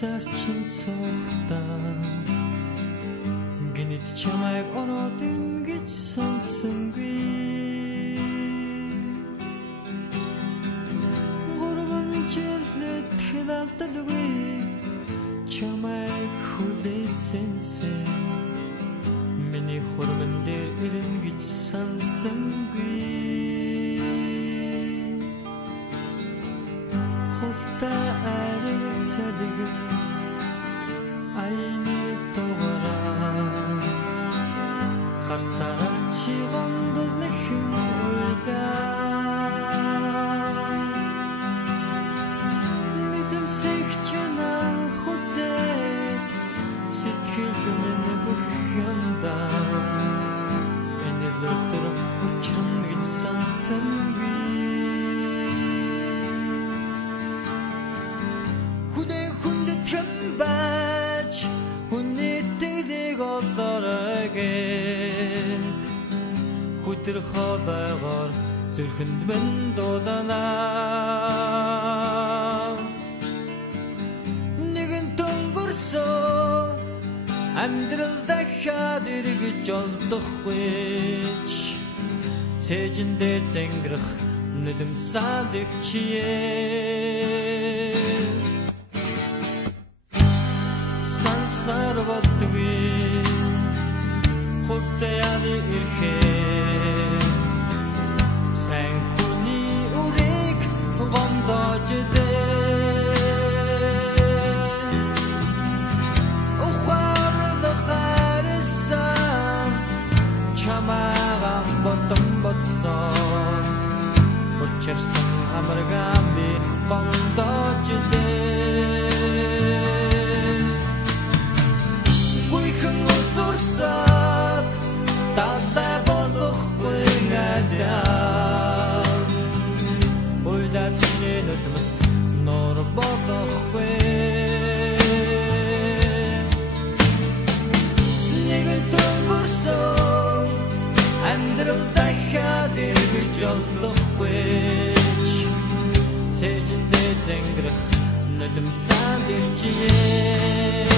зарчин суухдаа гинэт чамайг ороод ингэж сонсонгүй гурван жилэт хилалталгүй чамайг хүлээсэнсэн миний хурман дээр ирэн гэж сонсонгүй холта арицалэг айны тогораа харцараа чи гондолныхын уйлаа мэдэмсэх чанаа хүзээд сэтгэл минь бүхэнда энэ лотер учран гэж сонсонгүй хүдэр хоолойгоор зүрхэнд минь дууланаа нэгэн дөнгөрсөн амьдрал дахиад эргэж олдохгүй цээжиндээ зэнгэрх нулимсаа дэвчие сансар болдгүй хуцаяны ирхээ сайн хүний үрийг гондож дээ ухааны харсан чамаага ботом ботсон учирсан амаргаби гондож дээ гүйхэн усурсаад талай болохгүй надад ойлаад чиний нүдмэс нор болохгүй нэгэн дөнгөрсөн амьдрал дахиад эргэж олдохгүй цээжиндээ зэнгэрх нүдмсаа дэвчие